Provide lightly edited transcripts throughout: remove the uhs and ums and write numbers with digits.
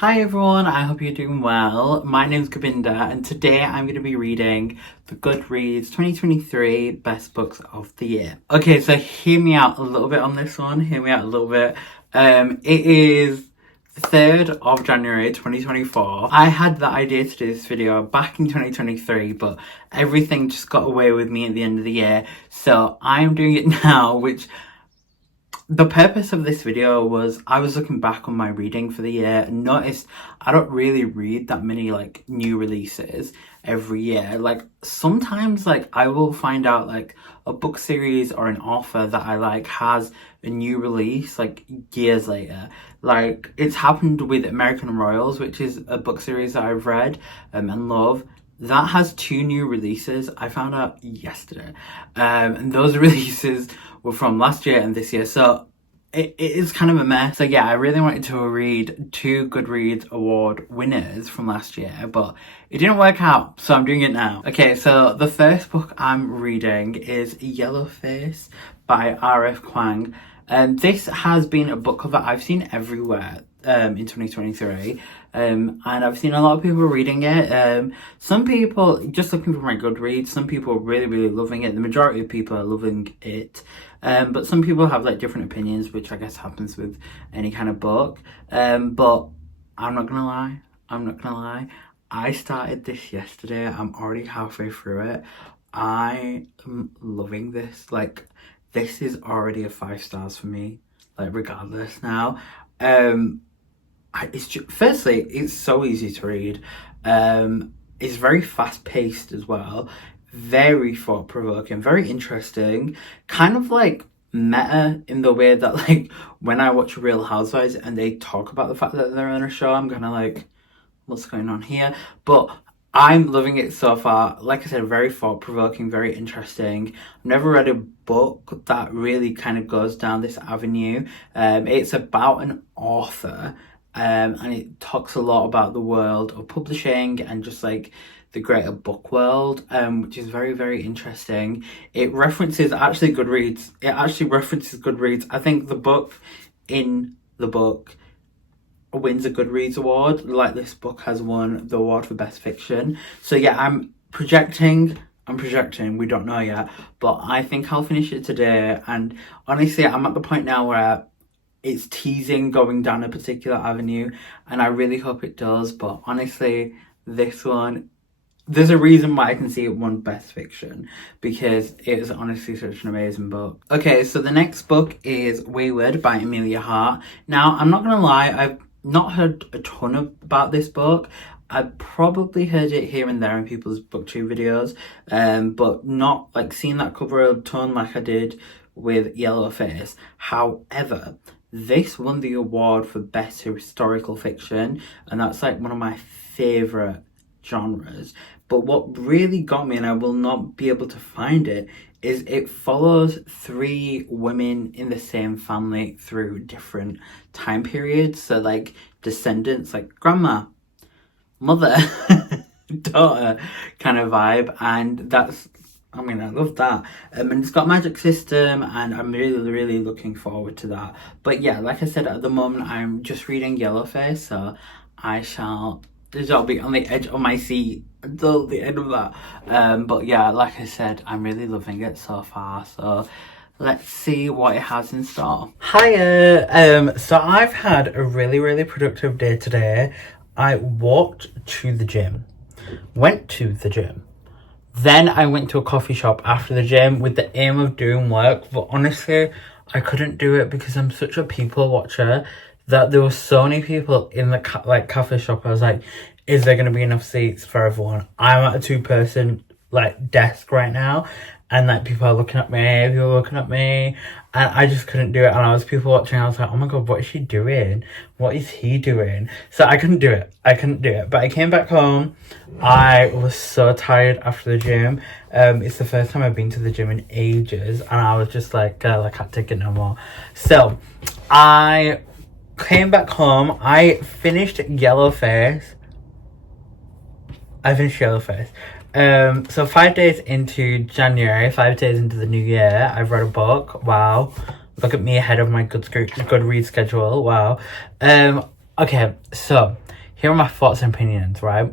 Hi everyone, I hope you're doing well. My name's Govinda and today I'm going to be reading the Goodreads 2023 Best Books of the Year. Okay, so hear me out a little bit on this one, hear me out a little bit. It is the 3rd of January 2024. I had the idea to do this video back in 2023, but everything just got away with me at the end of the year. So I'm doing it now, which the purpose of this video was I was looking back on my reading for the year and noticed I don't really read that many like new releases every year. Like sometimes like I will find out like a book series or an author that I like has a new release like years later. Like it's happened with American Royals, which is a book series that I've read and love. That has 2 new releases. I found out yesterday. And those releases were from last year and this year. So it is kind of a mess. So yeah, I really wanted to read 2 Goodreads award winners from last year, but it didn't work out. So I'm doing it now. Okay, so the first book I'm reading is Yellowface by R.F. Kuang. And this has been a book cover I've seen everywhere in 2023. And I've seen a lot of people reading it. Some people, just looking for my Goodreads, some people are really loving it. The majority of people are loving it. But some people have like different opinions, which I guess happens with any kind of book. But I'm not gonna lie. I started this yesterday. I'm already halfway through it. I am loving this. Like, this is already a 5 stars for me. Like, regardless now. Firstly, it's so easy to read. It's very fast paced as well, very thought provoking, very interesting, kind of like meta in the way that like when I watch Real Housewives and they talk about the fact that they're on a show, I'm kind of like, what's going on here? But I'm loving it so far. Like I said, very thought provoking, very interesting. I've never read a book that really kind of goes down this avenue. It's about an author. And it talks a lot about the world of publishing and just like the greater book world, which is very interesting. It references Goodreads. It actually references Goodreads. I think the book in the book wins a Goodreads award. Like this book has won the award for best fiction. So yeah, I'm projecting, we don't know yet, but I think I'll finish it today. And honestly, I'm at the point now where it's teasing going down a particular avenue and I really hope it does. But honestly, this one, there's a reason why I can see it won best fiction, because it is honestly such an amazing book. Okay, so the next book is Wayward by Amelia Hart. Now, I'm not gonna lie, I've not heard a ton about this book. I've probably heard it here and there in people's booktube videos, but not like seen that cover a ton like I did with Yellowface. However, this won the award for best historical fiction, and that's like one of my favorite genres. But what really got me, and I will not be able to find it, is it follows 3 women in the same family through different time periods. So like descendants, like grandma, mother, daughter kind of vibe. And I love that. And it's got a magic system and I'm really looking forward to that. But yeah, like I said, at the moment I'm just reading Yellowface, so I'll be on the edge of my seat until the end of that. But yeah, like I said, I'm really loving it so far. So let's see what it has in store. Hiya! So I've had a really productive day today. I walked to the gym, went to the gym. Then I went to a coffee shop after the gym with the aim of doing work, but honestly, I couldn't do it because I'm such a people watcher that there were so many people in the cafe shop. I was like, is there going to be enough seats for everyone? I'm at a 2-person like desk right now, and like people are looking at me, and I just couldn't do it. And I was people watching, I was like, oh my god, what is she doing? What is he doing? So I couldn't do it. But I came back home. I was so tired after the gym. It's the first time I've been to the gym in ages, and I was just like, girl, I can't take it no more. So I came back home. I finished Yellowface. So 5 days into January, 5 days into the new year, I've read a book. Wow. Look at me ahead of my Goodreads schedule. Wow. Okay, so here are my thoughts and opinions, right?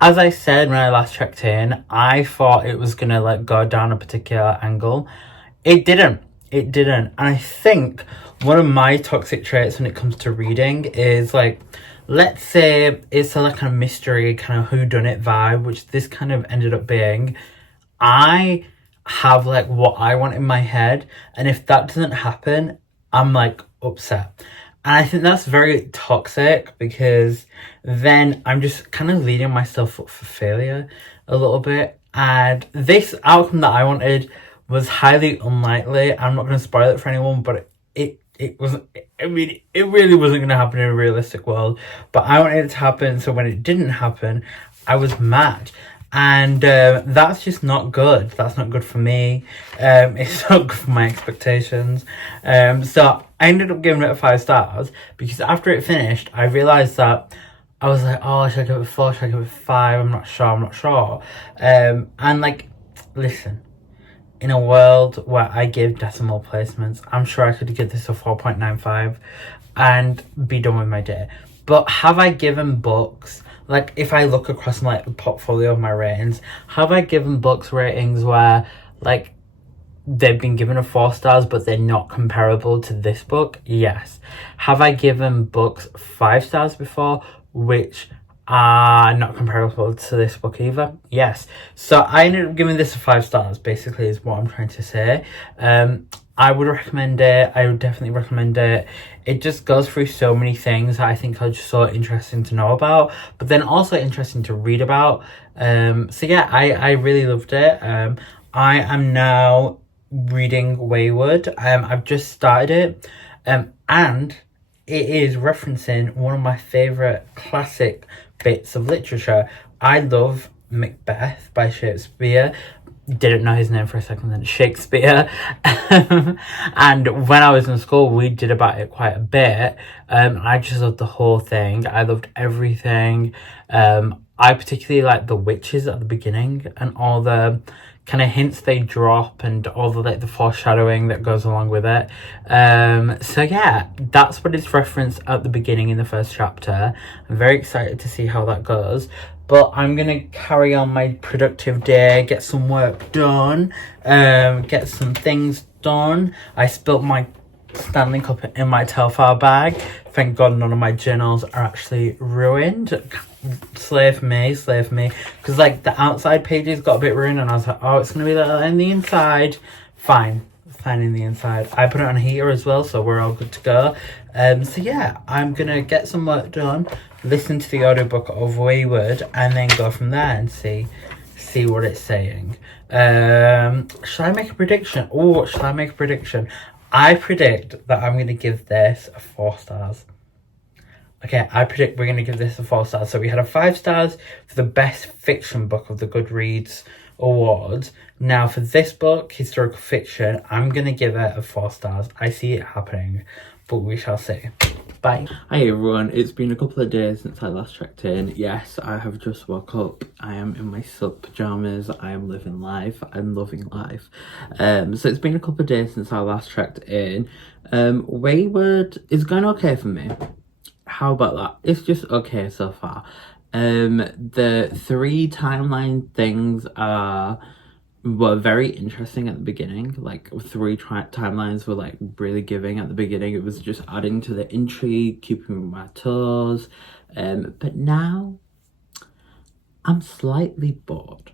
As I said when I last checked in, I thought it was gonna like go down a particular angle. It didn't. It didn't. And I think one of my toxic traits when it comes to reading is like, let's say it's like a mystery kind of whodunit vibe, which this kind of ended up being. I have like what I want in my head, and if that doesn't happen, I'm like upset. And I think that's very toxic because then I'm just kind of leading myself up for failure a little bit. And this outcome that I wanted was highly unlikely. I'm not going to spoil it for anyone, but it wasn't. I mean, it really wasn't going to happen in a realistic world. But I wanted it to happen, so when it didn't happen, I was mad. And that's just not good. That's not good for me. It's not good for my expectations. So I ended up giving it 5 stars because after it finished, I realised that I was like, oh, should I give it 4? Should I give it 5? I'm not sure. And like, listen, in a world where I give decimal placements, I'm sure I could give this a 4.95 and be done with my day. But have I given books, like if I look across like the portfolio of my ratings, have I given books ratings where like they've been given a 4 stars but they're not comparable to this book? Yes. Have I given books 5 stars before which are not comparable to this book either? Yes. So I ended up giving this a 5 stars, basically, is what I'm trying to say. I would recommend it. I would definitely recommend it. It just goes through so many things that I think are just so interesting to know about, but then also interesting to read about. So yeah, I really loved it. I am now reading Wayward. I've just started it, and it is referencing one of my favourite classic bits of literature. I love Macbeth by Shakespeare. Didn't know his name for a second then. Shakespeare. And when I was in school, we did about it quite a bit. I just loved the whole thing. I loved everything. I particularly like the witches at the beginning and all the kind of hints they drop and all the like the foreshadowing that goes along with it. So yeah, that's what it's referenced at the beginning in the first chapter. I'm very excited to see how that goes. But I'm gonna carry on my productive day, get some work done, get some things done. I spilt my Stanley Cup in my Telfar bag. Thank God none of my journals are actually ruined. Slave me. Because like the outside pages got a bit ruined and I was like, oh, it's going to be like in the inside. Fine in the inside. I put it on here as well, so we're all good to go. So yeah, I'm going to get some work done, listen to the audiobook of Wayward, and then go from there and see what it's saying. Shall I make a prediction? I predict that I'm going to give this a 4 stars. Okay, I predict we're going to give this a 4 stars. So we had a 5 stars for the best fiction book of the Goodreads Awards. Now for this book, historical fiction, I'm going to give it a 4 stars. I see it happening, but we shall see. Bye. Hi everyone, it's been a couple of days since I last checked in. Yes, I have just woke up. I am in my silk pyjamas. I am living life. I'm loving life. So it's been a couple of days since I last checked in. Wayward is going okay for me. How about that? It's just okay so far. The 3 timeline things were very interesting at the beginning. Like 3 timelines were like really giving at the beginning. It was just adding to the intrigue, keeping me on my toes. But now I'm slightly bored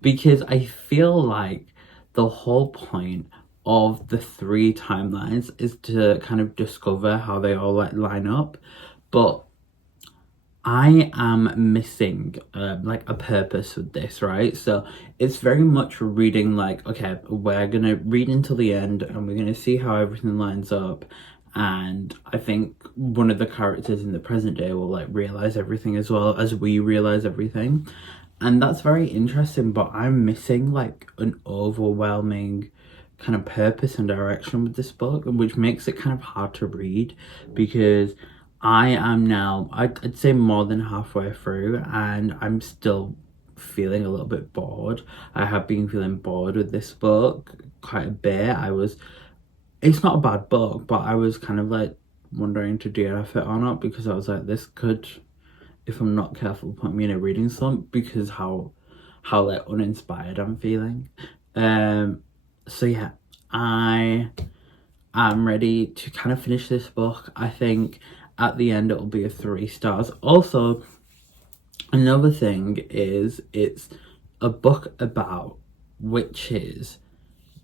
because I feel like the whole point of the 3 timelines is to kind of discover how they all like line up, but I am missing like a purpose with this, right? So it's very much reading like, okay, we're gonna read until the end and we're gonna see how everything lines up, and I think one of the characters in the present day will like realize everything as well as we realize everything, and that's very interesting. But I'm missing like an overwhelming kind of purpose and direction with this book, which makes it kind of hard to read because I am now, I'd say more than halfway through, and I'm still feeling a little bit bored. I have been feeling bored with this book quite a bit. It's not a bad book, but I was kind of like wondering to DNF it or not, because I was like, this could, if I'm not careful, put me in a reading slump, because how like uninspired I'm feeling. So yeah, I am ready to kind of finish this book. I think at the end it'll be a 3 stars. Also, another thing is it's a book about witches,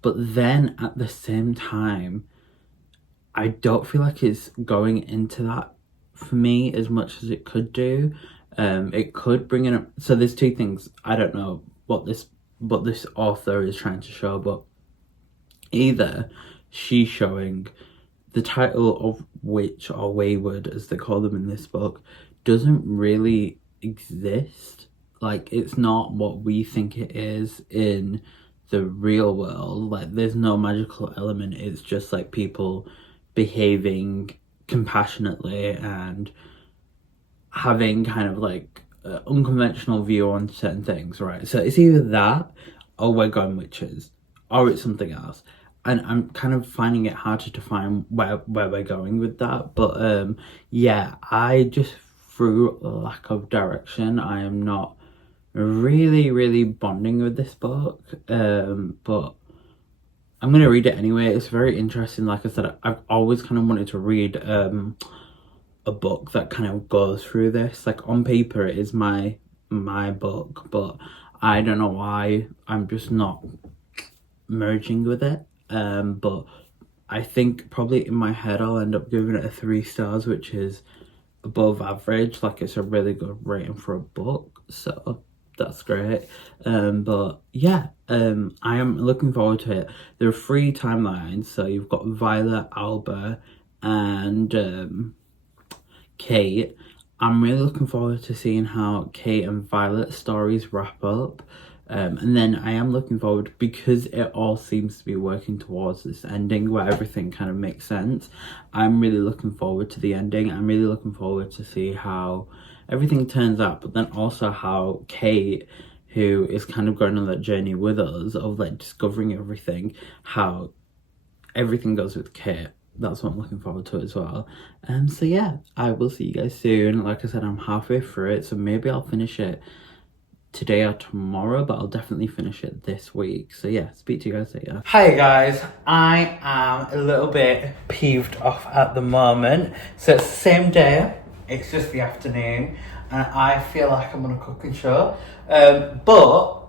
but then at the same time, I don't feel like it's going into that for me as much as it could do. It could bring in so there's 2 things. I don't know what this author is trying to show, but either she's showing the title of witch or wayward, as they call them in this book, doesn't really exist. Like, it's not what we think it is in the real world. Like, there's no magical element. It's just like people behaving compassionately and having kind of like an unconventional view on certain things, right? So it's either that, or we're going witches, or it's something else. And I'm kind of finding it hard to define where we're going with that. But yeah, I just, through lack of direction, I am not really bonding with this book. But I'm going to read it anyway. It's very interesting. Like I said, I've always kind of wanted to read a book that kind of goes through this. Like, on paper, it is my book, but I don't know why I'm just not merging with it. But I think probably in my head I'll end up giving it a 3 stars, which is above average. Like, it's a really good rating for a book, so that's great. But yeah, I am looking forward to it. There are 3 timelines, so you've got Violet, Alba, and Kate. I'm really looking forward to seeing how Kate and Violet's stories wrap up. And then I am looking forward, because it all seems to be working towards this ending where everything kind of makes sense. I'm really looking forward to the ending. I'm really looking forward to see how everything turns out, but then also how Kate, who is kind of going on that journey with us of like discovering everything, how everything goes with Kate. That's what I'm looking forward to as well. So yeah, I will see you guys soon. Like I said, I'm halfway through it, so maybe I'll finish it today or tomorrow, but I'll definitely finish it this week. So yeah, speak to you guys later. Hi guys, I am a little bit peeved off at the moment. So it's the same day, it's just the afternoon, and I feel like I'm on a cooking show. But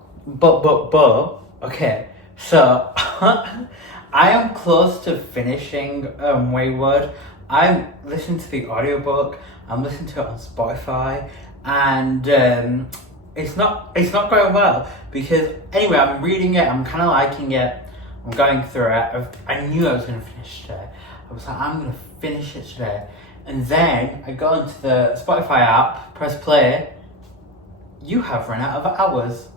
okay, so I am close to finishing Wayward. I'm listening to the audiobook, I'm listening to it on Spotify, and it's not going well, because anyway, I'm reading it, I'm kind of liking it, I'm going through it. I knew I was going to finish today. I was like, I'm going to finish it today. And then I go into the Spotify app, press play. You have run out of hours.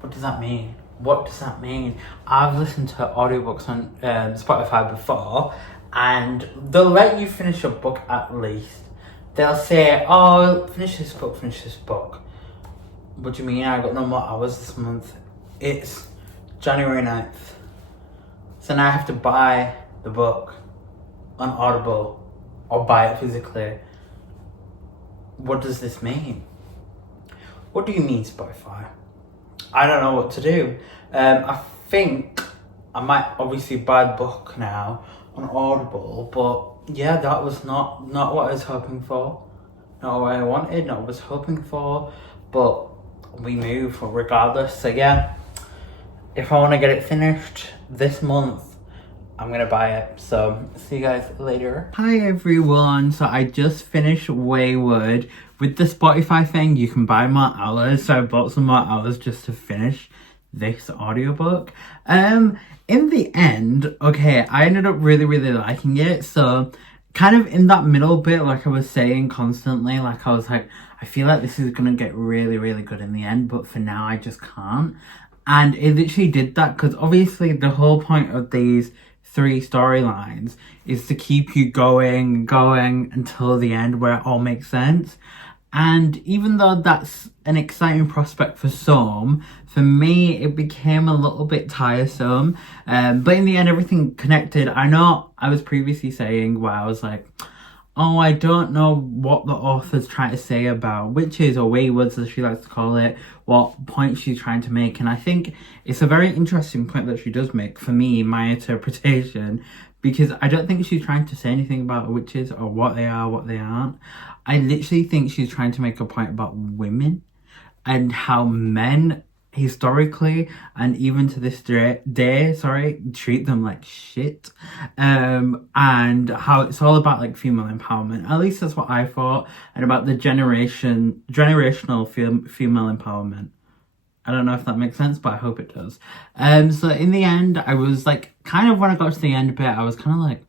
What does that mean? What does that mean? I've listened to audiobooks on Spotify before, and they'll let you finish a book at least. They'll say, oh, finish this book. What do you mean? I got no more hours this month. It's January 9th. So now I have to buy the book on Audible or buy it physically. What does this mean? What do you mean, Spotify? I don't know what to do. I think I might obviously buy the book now on Audible, but yeah, that was not what I was hoping for. Not what I wanted, not what I was hoping for, but we move regardless. So yeah, if I want to get it finished this month, I'm gonna buy it. So see you guys later. Hi everyone, so I just finished Wayward. With the Spotify thing, you can buy more hours, so I bought some more hours just to finish this audiobook. In the end, okay, I ended up really liking it. So kind of in that middle bit, like I was saying constantly, like I was like, I feel like this is gonna get really good in the end, but for now I just can't. And it literally did that, because obviously the whole point of these 3 storylines is to keep you going until the end where it all makes sense. And even though that's an exciting prospect for some, for me it became a little bit tiresome. But in the end, everything connected. I know I was previously saying where I was like, oh, I don't know what the author's trying to say about witches or waywards, as she likes to call it, what point she's trying to make. And I think it's a very interesting point that she does make, for me, my interpretation, because I don't think she's trying to say anything about witches or what they are, what they aren't. I literally think she's trying to make a point about women and how men historically and even to this day, treat them like shit, and how it's all about like female empowerment. At least that's what I thought, and about the generational female empowerment. I don't know if that makes sense, but I hope it does. So in the end, I was like, kind of, when I got to the end bit, I was kind of like,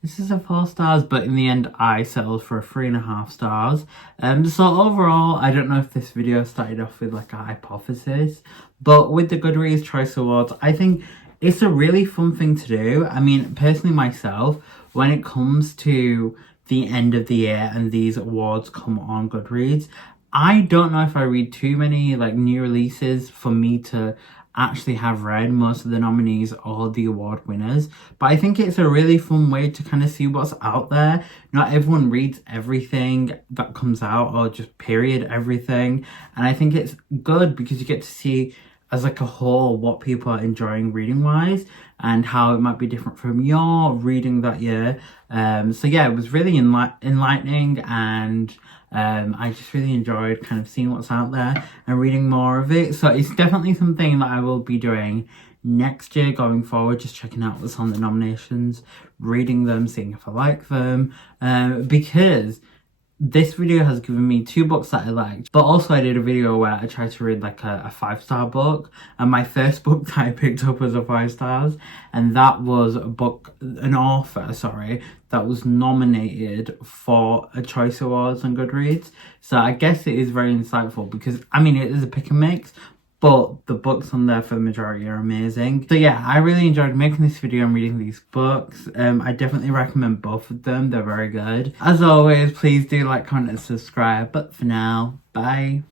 this is a 4 stars, but in the end I settled for a 3.5 stars. So overall, I don't know if this video started off with like a hypothesis, but with the Goodreads Choice Awards, I think it's a really fun thing to do. I mean, personally myself, when it comes to the end of the year and these awards come on Goodreads, I don't know if I read too many like new releases for me to actually have read most of the nominees or the award winners, but I think it's a really fun way to kind of see what's out there. Not everyone reads everything that comes out, or just period everything, and I think it's good because you get to see as like a whole what people are enjoying reading wise and how it might be different from your reading that year. So yeah, it was really enlightening, and I just really enjoyed kind of seeing what's out there and reading more of it. So it's definitely something that I will be doing next year going forward, just checking out what's on the nominations, reading them, seeing if I like them, because this video has given me 2 books that I liked, but also I did a video where I tried to read like a 5-star book, and my first book that I picked up was a 5 stars, and that was an author, that was nominated for a Choice Awards on Goodreads. So I guess it is very insightful because, I mean, it is a pick and mix, but the books on there for the majority are amazing. So yeah, I really enjoyed making this video and reading these books. I definitely recommend both of them. They're very good. As always, please do like, comment and subscribe. But for now, bye.